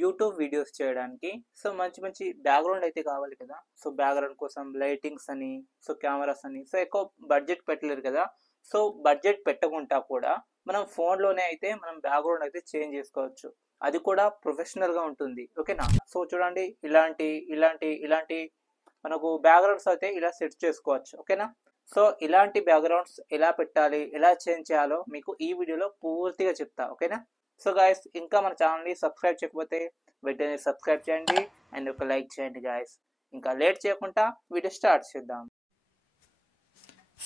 YouTube videos చేయడానికి so మంచి మంచి బ్యాక్గ్రౌండ్ అయితే కావాలి కదా. సో బ్యాక్గ్రౌండ్ కోసం లైటింగ్స్ అని, సో కెమెరాస్ అని, సో ఎక్కువ బడ్జెట్ పెట్టలేరు కదా. సో బడ్జెట్ పెట్టకుండా కూడా మనం ఫోన్లోనే అయితే మనం బ్యాక్గ్రౌండ్ అయితే చేంజ్ చేసుకోవచ్చు. అది కూడా ప్రొఫెషనల్గా ఉంటుంది. ఓకేనా. సో చూడండి, ఇలాంటి ఇలాంటి ఇలాంటి మనకు బ్యాక్గ్రౌండ్స్ అయితే ఇలా సెట్ చేసుకోవచ్చు. ఓకేనా. సో ఇలాంటి బ్యాక్గ్రౌండ్స్ ఎలా పెట్టాలి, ఎలా చేంజ్ చేయాలో మీకు ఈ వీడియోలో పూర్తిగా చెప్తా. ఓకేనా. సో గాయస్, ఇంకా మన ఛానల్ని సబ్స్క్రైబ్ చేయకపోతే వెంటనే సబ్స్క్రైబ్ చేయండి అండ్ ఒక లైక్ చేయండి గాయస్. ఇంకా లేట్ చేయకుండా వీడియో స్టార్ట్ చేద్దాం.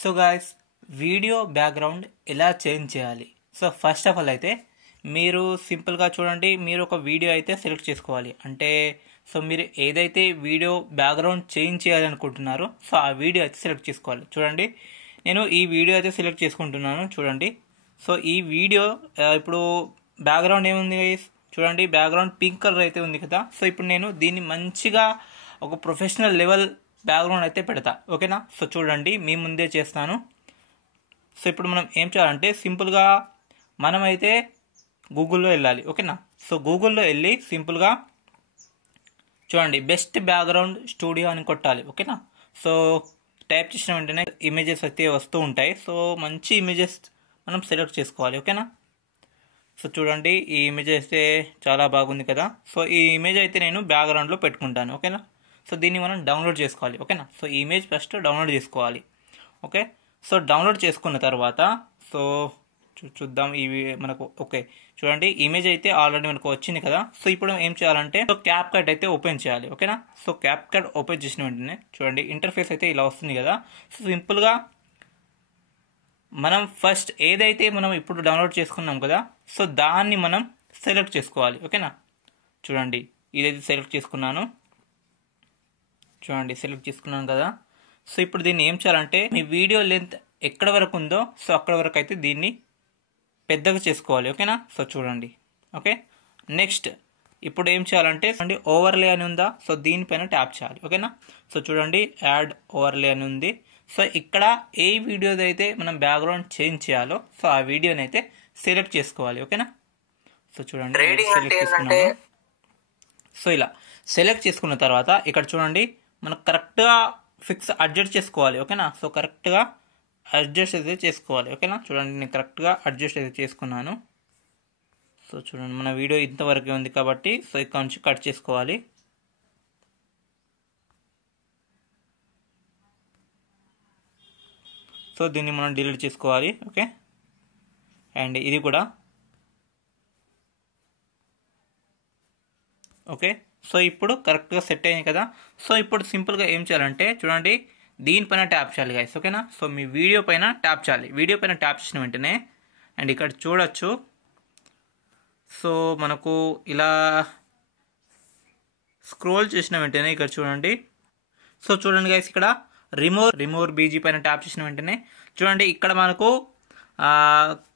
సో గాయస్, వీడియో బ్యాక్గ్రౌండ్ ఎలా చేంజ్ చేయాలి. సో ఫస్ట్ ఆఫ్ ఆల్ అయితే మీరు సింపుల్గా చూడండి, మీరు ఒక వీడియో అయితే సెలెక్ట్ చేసుకోవాలి. అంటే సో మీరు ఏదైతే వీడియో బ్యాక్గ్రౌండ్ చేంజ్ చేయాలనుకుంటున్నారో సో ఆ వీడియో అయితే సెలెక్ట్ చేసుకోవాలి. చూడండి, నేను ఈ వీడియో అయితే సెలెక్ట్ చేసుకుంటున్నాను. చూడండి, సో ఈ వీడియో ఇప్పుడు బ్యాక్గ్రౌండ్ ఏముంది గైస్, చూడండి బ్యాక్గ్రౌండ్ పింక్ కలర్ అయితే ఉంది కదా. సో ఇప్పుడు నేను దీన్ని మంచిగా ఒక ప్రొఫెషనల్ లెవెల్ బ్యాక్గ్రౌండ్ అయితే పెడతా. ఓకేనా. సో చూడండి, మీ ముందే చేస్తాను. సో ఇప్పుడు మనం ఏం చేయాలంటే సింపుల్గా మనమైతే గూగుల్లో వెళ్ళాలి. ఓకేనా. సో గూగుల్లో వెళ్ళి సింపుల్గా చూడండి బెస్ట్ బ్యాక్గ్రౌండ్ స్టూడియో అని కొట్టాలి. ఓకేనా. సో టైప్ చేసిన వెంటనే ఇమేజెస్ అయితే వస్తూ ఉంటాయి. సో మంచి ఇమేజెస్ మనం సెలెక్ట్ చేసుకోవాలి. ఓకేనా. సో చూడండి, ఈ ఇమేజ్ అయితే చాలా బాగుంది కదా. సో ఈ ఇమేజ్ అయితే నేను బ్యాక్గ్రౌండ్లో పెట్టుకుంటాను. ఓకేనా. సో దీన్ని మనం డౌన్లోడ్ చేసుకోవాలి. ఓకేనా. సో ఈ ఇమేజ్ ఫస్ట్ డౌన్లోడ్ చేసుకోవాలి. ఓకే. సో డౌన్లోడ్ చేసుకున్న తర్వాత సో చూద్దాం ఇవి మనకు. ఓకే, చూడండి ఇమేజ్ అయితే ఆల్రెడీ మనకు వచ్చింది కదా. సో ఇప్పుడు ఏం చేయాలంటే సో క్యాప్ కట్ అయితే ఓపెన్ చేయాలి. ఓకేనా. సో క్యాప్ కట్ ఓపెన్ చేసిన వెంటనే చూడండి ఇంటర్ఫేస్ అయితే ఇలా వస్తుంది కదా. సో సింపుల్గా మనం ఫస్ట్ ఏదైతే మనం ఇప్పుడు డౌన్లోడ్ చేసుకున్నాం కదా, సో దాన్ని మనం సెలెక్ట్ చేసుకోవాలి. ఓకేనా. చూడండి, ఇదైతే సెలెక్ట్ చేసుకున్నాను. చూడండి సెలెక్ట్ చేసుకున్నాను కదా. సో ఇప్పుడు దీన్ని ఏం చేయాలంటే మీ వీడియో లెంత్ ఎక్కడ వరకు ఉందో సో అక్కడ వరకు అయితే దీన్ని పెద్దగా చేసుకోవాలి. ఓకేనా. సో చూడండి. ఓకే, నెక్స్ట్ ఇప్పుడు ఏం చేయాలంటే చూడండి ఓవర్లే అని ఉందా, సో దీనిపైన ట్యాప్ చేయాలి. ఓకేనా. సో చూడండి యాడ్ ఓవర్లే అని ఉంది. సో ఇక్కడ ఏ వీడియోది అయితే మనం బ్యాక్గ్రౌండ్ చేంజ్ చేయాలో సో ఆ వీడియోని అయితే సెలెక్ట్ చేసుకోవాలి. ఓకేనా. సో చూడండి సెలెక్ట్ చేసుకున్నాను. సో ఇలా సెలెక్ట్ చేసుకున్న తర్వాత ఇక్కడ చూడండి మనకు కరెక్ట్గా ఫిక్స్ అడ్జస్ట్ చేసుకోవాలి. ఓకేనా. సో కరెక్ట్గా అడ్జస్ట్ అయితే చేసుకోవాలి. ఓకేనా. చూడండి నేను కరెక్ట్గా అడ్జస్ట్ అయితే చేసుకున్నాను. సో చూడండి మన వీడియో ఇంతవరకే ఉంది కాబట్టి సో ఇక్కడ నుంచి కట్ చేసుకోవాలి. సో దీన్ని మనం డిలీట్ చేసుకోవాలి. ఓకే, అండ్ ఇది కూడా ఓకే. సో ఇప్పుడు కరెక్ట్గా సెట్ అయింది కదా. సో ఇప్పుడు సింపుల్గా ఏం చేయాలంటే చూడండి దీనిపైన ట్యాప్ చేయాలి గైస్. ఓకేనా. సో మీ వీడియో పైన ట్యాప్ చేయాలి. వీడియో పైన ట్యాప్ చేసిన వెంటనే అండ్ ఇక్కడ చూడొచ్చు సో మనకు ఇలా స్క్రోల్ చేసిన వెంటనే ఇక్కడ చూడండి. సో చూడండి గైస్, ఇక్కడ రిమూవర్ బీజీ పైన ట్యాప్ చేసిన వెంటనే చూడండి ఇక్కడ మనకు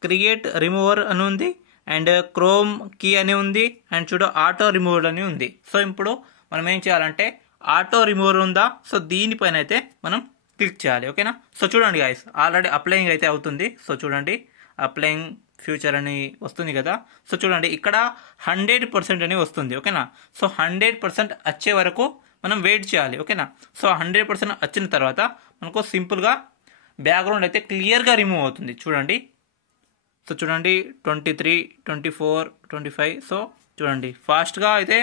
క్రియేట్ రిమూవర్ అని ఉంది అండ్ క్రోమ్ కీ అని ఉంది అండ్ చూడ ఆటో రిమూవర్ అని ఉంది. సో ఇప్పుడు మనం ఏం చేయాలంటే ఆటో రిమూవర్ ఉందా సో దీనిపైన అయితే మనం క్లిక్ చేయాలి. ఓకేనా. సో చూడండి గైస్ ఆల్రెడీ అప్లయింగ్ అయితే అవుతుంది. సో చూడండి అప్లయింగ్ ఫ్యూచర్ అని వస్తుంది కదా. సో చూడండి ఇక్కడ 100% అని వస్తుంది. ఓకేనా. సో 100% వచ్చే వరకు మనం వెయిట్ చేయాలి. ఓకేనా. సో 100% వచ్చిన తర్వాత మనకు సింపుల్గా బ్యాక్గ్రౌండ్ అయితే క్లియర్గా రిమూవ్ అవుతుంది. చూడండి. సో చూడండి 23, 24, 25. సో చూడండి ఫాస్ట్గా అయితే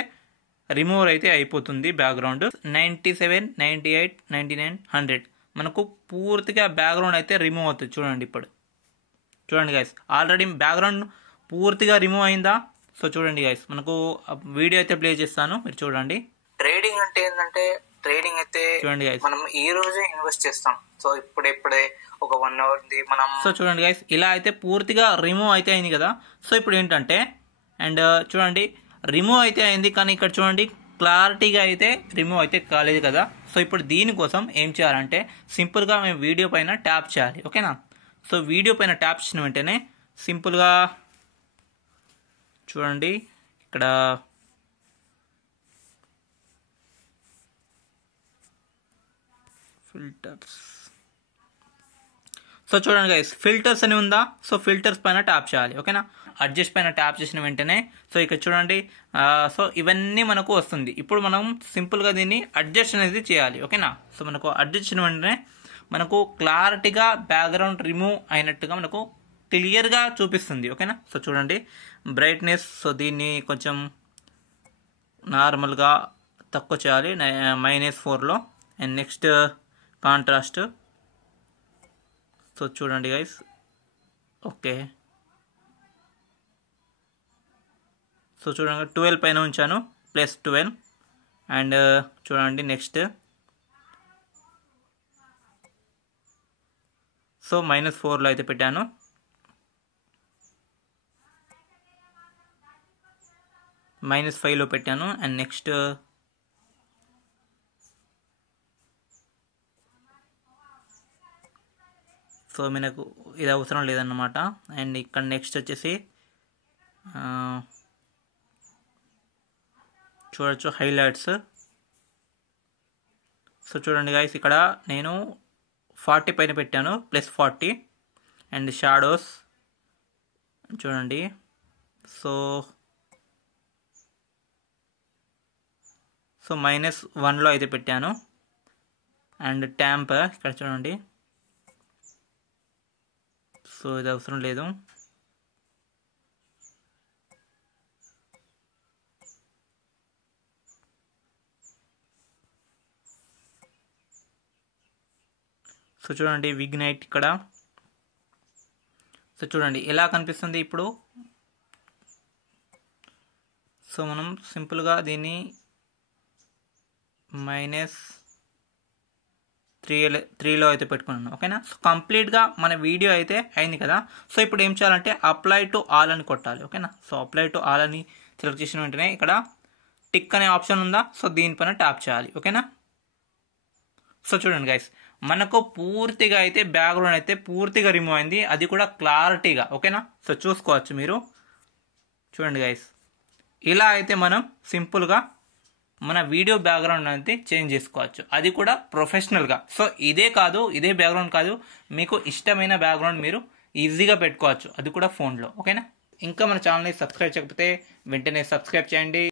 రిమూవ్ అయితే అయిపోతుంది బ్యాక్గ్రౌండ్. 97, 98, 99, 100 మనకు పూర్తిగా బ్యాక్గ్రౌండ్ అయితే రిమూవ్ అవుతుంది. చూడండి ఇప్పుడు చూడండి గైస్ ఆల్రెడీ బ్యాక్గ్రౌండ్ పూర్తిగా రిమూవ్ అయిందా. సో చూడండి గైస్ మనకు వీడియో అయితే ప్లే చేస్తాను, మీరు చూడండి. ట్రేడింగ్ అంటే ఏంటంటే ట్రేడింగ్ అయితే చూడండి గైస్ మనం ఈ రోజే ఇన్వెస్ట్ చేస్తాం. సో ఇప్పుడే ఒక 1 hour మనం. సో చూడండి గైస్ ఇలా అయితే పూర్తిగా రిమూవ్ అయితే అయింది కదా. సో ఇప్పుడు ఏంటంటే అండ్ చూడండి రిమూవ్ అయితే అయింది కానీ ఇక్కడ చూడండి క్లారిటీగా అయితే రిమూవ్ అయితే కాలేదు కదా. సో ఇప్పుడు దీనికోసం ఏం చేయాలంటే సింపుల్గా మేము వీడియో పైన ట్యాప్ చేయాలి. ఓకేనా. సో వీడియో పైన ట్యాప్ చేసిన వెంటనే సింపుల్గా చూడండి ఇక్కడ ఫిల్టర్స్. సో చూడండి గైస్ ఫిల్టర్స్ అని ఉందా. సో ఫిల్టర్స్ పైన ట్యాప్ చేయాలి. ఓకేనా. అడ్జస్ట్ పైన ట్యాప్ చేసిన వెంటనే సో ఇక్కడ చూడండి సో ఇవన్నీ మనకు వస్తుంది. ఇప్పుడు మనం సింపుల్గా దీన్ని అడ్జస్ట్ అనేది చేయాలి. ఓకేనా. సో మనకు అడ్జస్ట్ చేసిన వెంటనే మనకు క్లారిటీగా బ్యాక్గ్రౌండ్ రిమూవ్ అయినట్టుగా మనకు క్లియర్గా చూపిస్తుంది. ఓకేనా. సో చూడండి బ్రైట్నెస్, సో దీన్ని కొంచెం నార్మల్గా తక్కువ చేయాలి -4లో. And next contrast. సో చూడండి గైస్, ఓకే. సో చూడండి 12 పైన ఉంచాను, +12. అండ్ చూడండి నెక్స్ట్ సో -4లో అయితే పెట్టాను. -5లో పెట్టాను. అండ్ నెక్స్ట్ సో మనకు ఇది అవసరం లేదన్నమాట. అండ్ ఇక్కడ నెక్స్ట్ వచ్చేసి చూడొచ్చు హైలైట్స్. సో చూడండి గైస్, ఇక్కడ నేను 40 పైన పెట్టాను, +40. అండ్ షాడోస్ చూడండి, సో -1లో అయితే పెట్టాను. అండ్ ట్యాంప్ ఇక్కడ చూడండి, సో ఇది అవసరం లేదు. సో చూడండి విగ్నైట్ ఇక్కడ. సో చూడండి ఎలా కనిపిస్తుంది ఇప్పుడు. సో మనం సింపుల్గా దీన్ని -3లో అయితే పెట్టుకున్నాను. ఓకేనా. సో కంప్లీట్గా మన వీడియో అయితే అయింది కదా. సో ఇప్పుడు ఏం చేయాలంటే అప్లై టు ఆల్ అని కొట్టాలి. ఓకేనా. సో అప్లై టు ఆల్ అని సెలెక్ట్ చేసిన వెంటనే ఇక్కడ టిక్ అనే ఆప్షన్ ఉందా, సో దీనిపైన ట్యాప్ చేయాలి. ఓకేనా. సో చూడండి గైస్, మనకు పూర్తిగా అయితే బ్యాక్గ్రౌండ్ అయితే పూర్తిగా రిమూవ్ అయింది, అది కూడా క్లారిటీగా. ఓకేనా. సో చూసుకోవచ్చు మీరు. చూడండి గైస్, ఇలా అయితే మనం సింపుల్గా మన వీడియో బ్యాక్గ్రౌండ్ అయితే చేంజ్ చేసుకోవచ్చు, అది కూడా ప్రొఫెషనల్గా. సో ఇదే బ్యాక్గ్రౌండ్ కాదు, మీకు ఇష్టమైన బ్యాక్గ్రౌండ్ మీరు ఈజీగా పెట్టుకోవచ్చు, అది కూడా ఫోన్లో. ఓకేనా. ఇంకా మన ఛానల్ని సబ్స్క్రైబ్ చేయకపోతే వెంటనే సబ్స్క్రైబ్ చేయండి.